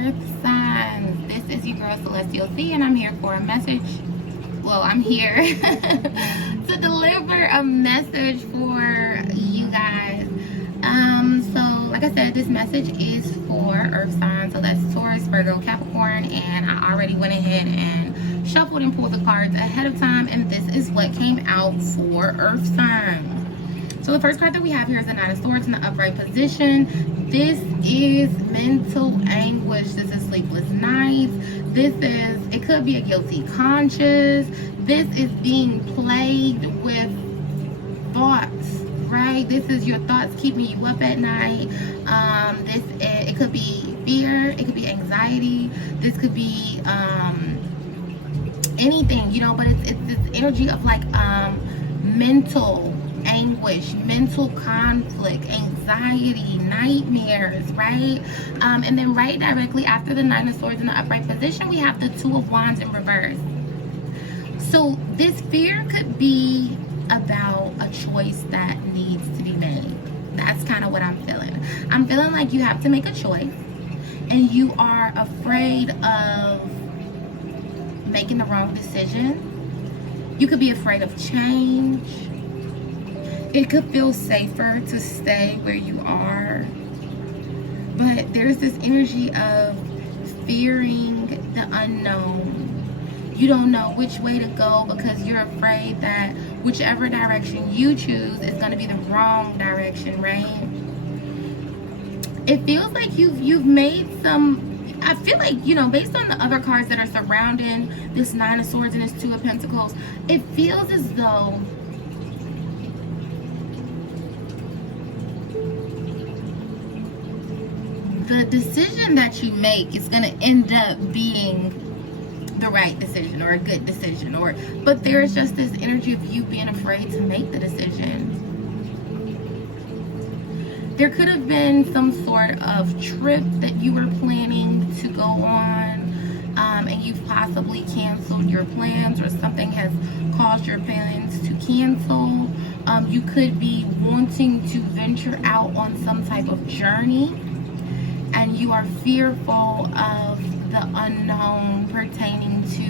Earth signs. This is your girl Celestial C, and I'm here for a message. Well, I'm here to deliver a message for you guys. So like I said, this message is for Earth signs. So that's Taurus, Virgo, Capricorn, and I already went ahead and shuffled and pulled the cards ahead of time, and this is what came out for Earth signs. So the first card that we have here is the Nine of Swords in the upright position. This is mental anguish. This is sleepless nights. It could be a guilty conscience. This is being plagued with thoughts, right? This is your thoughts keeping you up at night. It could be fear. It could be anxiety. This could be anything, you know, but it's this energy of like mental anguish, mental conflict, anxiety, nightmares, right? And then right directly after the Nine of Swords in the upright position, we have the Two of Wands in reverse. So this fear could be about a choice that needs to be made. That's kind of what I'm feeling. I'm feeling like you have to make a choice, and you are afraid of making the wrong decision. You could be afraid of change. It could feel safer to stay where you are, but there's this energy of fearing the unknown. You don't know which way to go because you're afraid that whichever direction you choose is going to be the wrong direction, right? It feels like you've made some, I feel like, you know, based on the other cards that are surrounding this Nine of Swords and this Two of Pentacles, it feels as though the decision that you make is going to end up being the right decision or a good decision, but there's just this energy of you being afraid to make the decision. There could have been some sort of trip that you were planning to go on, and you've possibly canceled your plans, or something has caused your plans to cancel. You could be wanting to venture out on some type of journey, and you are fearful of the unknown pertaining to,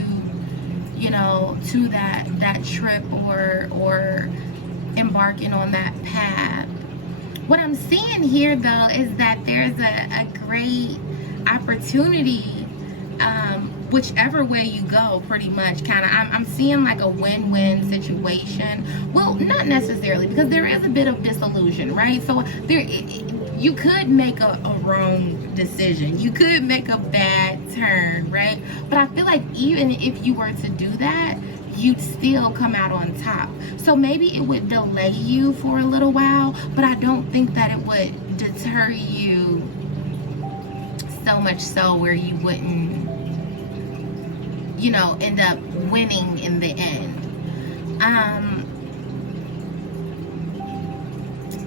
you know, to that trip or embarking on that path. What I'm seeing here though is that there's a great opportunity, whichever way you go, pretty much. Kind of, I'm seeing like a win-win situation. Well, not necessarily, because there is a bit of disillusion, right? So you could make a wrong decision. You could make a bad turn, right? But I feel like even if you were to do that, you'd still come out on top. So maybe it would delay you for a little while, but I don't think that it would deter you so much so where you wouldn't, you know, end up winning in the end.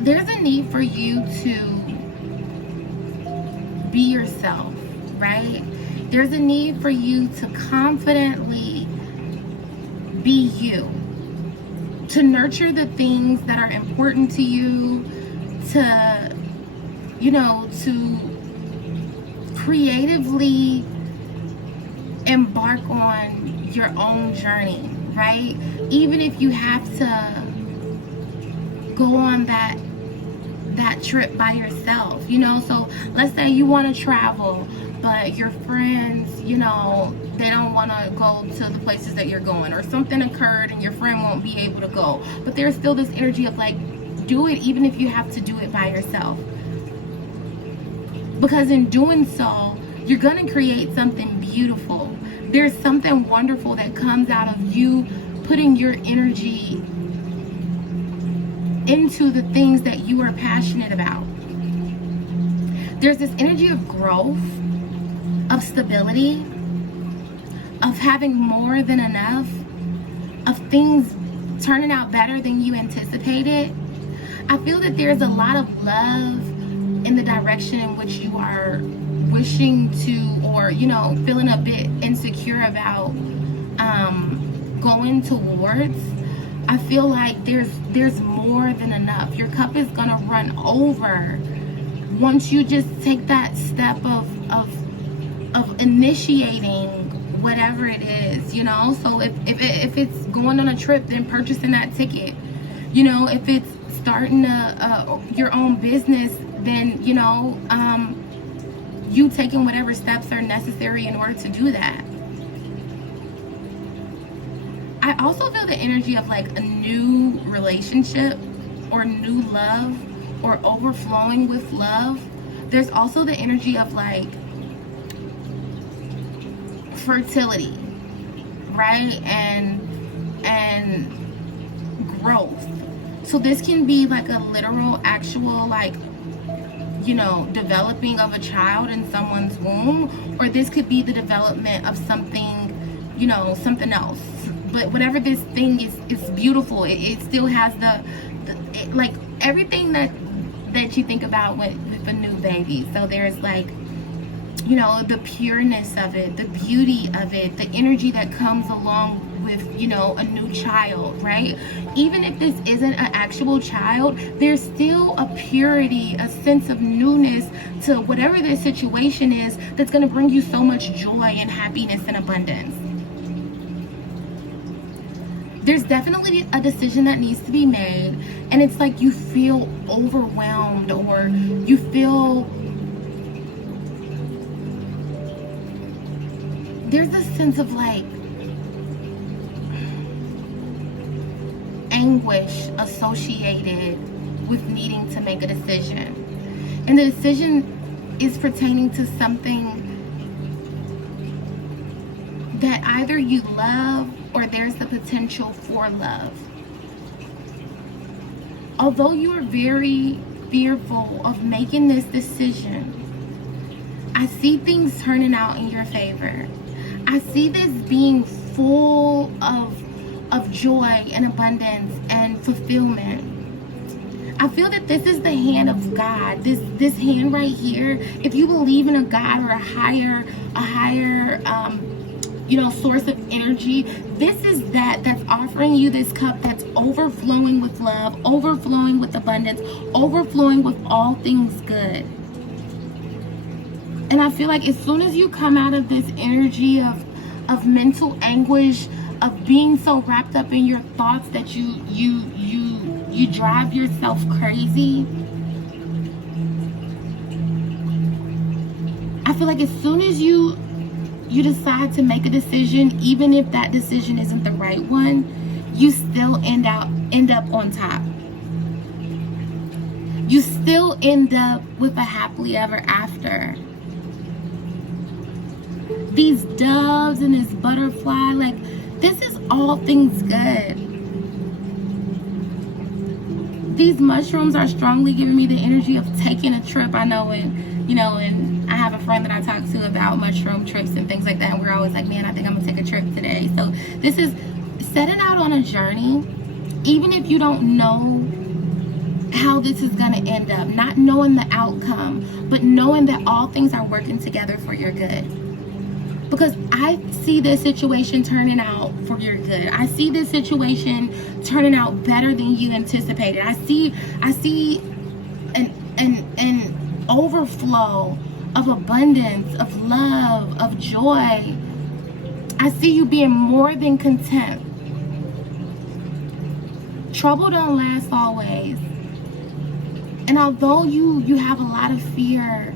There's a need for you to be yourself, right? There's a need for you to confidently be you, to nurture the things that are important to you, to, you know, to creatively embark on your own journey, right? Even if you have to go on that trip by yourself, you know. So let's say you want to travel, but your friends, you know, they don't want to go to the places that you're going, or something occurred and your friend won't be able to go, but there's still this energy of like, do it even if you have to do it by yourself, because in doing so you're going to create something beautiful. There's something wonderful that comes out of you putting your energy into the things that you are passionate about. There's this energy of growth, of stability, of having more than enough, of things turning out better than you anticipated. I feel that there's a lot of love in the direction in which you are wishing to, or, you know, feeling a bit insecure about going towards. I feel like there's more than enough. Your cup is gonna run over once you just take that step of of initiating whatever it is, you know. So if it's going on a trip, then purchasing that ticket. You know, if it's starting your own business, then, you know, you taking whatever steps are necessary in order to do that. I also feel the energy of like a new relationship or new love or overflowing with love. There's also the energy of like fertility, right? And growth. So this can be like a literal, actual, like, you know, developing of a child in someone's womb, or this could be the development of something, you know, something else. But whatever this thing is, it's beautiful. It still has like everything that you think about with a new baby. So there's like, you know, the pureness of it, the beauty of it, the energy that comes along with, you know, a new child, right? Even if this isn't an actual child, there's still a purity, a sense of newness to whatever this situation is that's going to bring you so much joy and happiness and abundance. There's definitely a decision that needs to be made, and it's like you feel overwhelmed, or you feel there's a sense of like anguish associated with needing to make a decision. And the decision is pertaining to something that either you love or there's the potential for love. Although you are very fearful of making this decision, I see things turning out in your favor. I see this being full of joy and abundance and fulfillment. I feel that this is the hand of God. This hand right here, if you believe in a God or a higher you know, source of energy, this is that's offering you this cup that's overflowing with love, overflowing with abundance, overflowing with all things good. And I feel like as soon as you come out of this energy of mental anguish, of being so wrapped up in your thoughts that you drive yourself crazy, I feel like as soon as you decide to make a decision, even if that decision isn't the right one, you still end up on top. You still end up with a happily ever after. These doves and this butterfly, like, this is all things good. These mushrooms are strongly giving me the energy of taking a trip. I know, and you know, and I have a friend that I talk to about mushroom trips and things like that, and we're always like, man, I think I'm gonna take a trip today. So this is setting out on a journey, even if you don't know how this is gonna end up, not knowing the outcome, but knowing that all things are working together for your good. Because I see this situation turning out for your good. I see this situation turning out better than you anticipated. I see an overflow of abundance, of love, of joy. I see you being more than content. Trouble don't last always. And although you have a lot of fear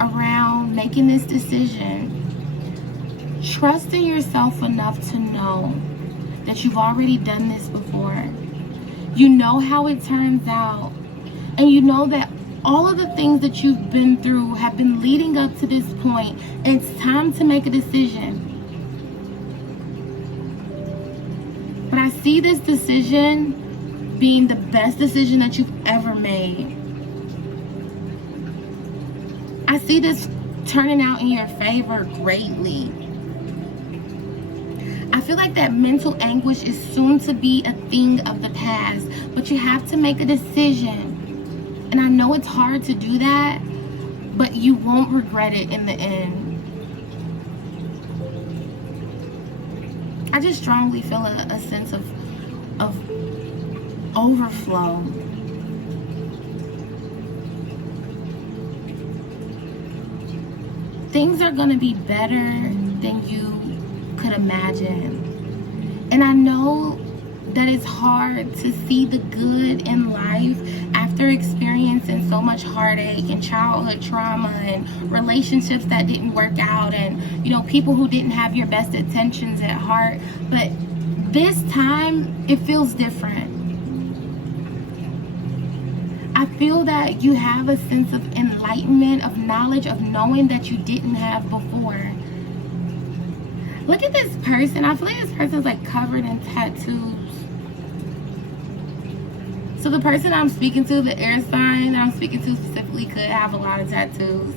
around making this decision, trust in yourself enough to know that you've already done this before. You know how it turns out. And you know that all of the things that you've been through have been leading up to this point. It's time to make a decision. But I see this decision being the best decision that you've ever made. I see this turning out in your favor greatly. I feel like that mental anguish is soon to be a thing of the past, but you have to make a decision. And I know it's hard to do that, but you won't regret it in the end. I just strongly feel a sense of overflow. things are going to be better than you could imagine. And I know that it's hard to see the good in life after experiencing so much heartache and childhood trauma and relationships that didn't work out, and people who didn't have your best intentions at heart. But this time it feels different. I feel that you have a sense of enlightenment, of knowledge, of knowing that you didn't have before. Look at this person. I feel like this person's like covered in tattoos. So the person I'm speaking to, the air sign that I'm speaking to specifically, could have a lot of tattoos.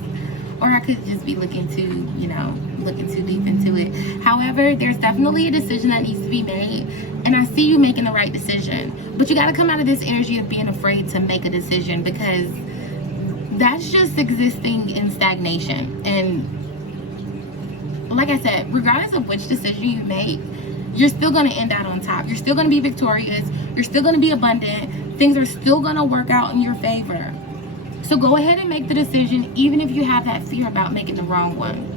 Or I could just be looking too deep into it. However, there's definitely a decision that needs to be made. And I see you making the right decision. But you got to come out of this energy of being afraid to make a decision, because that's just existing in stagnation. And like I said, regardless of which decision you make, you're still going to end out on top. You're still going to be victorious. You're still going to be abundant. Things are still going to work out in your favor. So go ahead and make the decision, even if you have that fear about making the wrong one.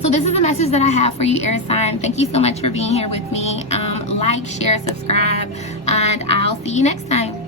So this is the message that I have for you, air sign. Thank you so much for being here with me. Like, share, subscribe, and I'll see you next time.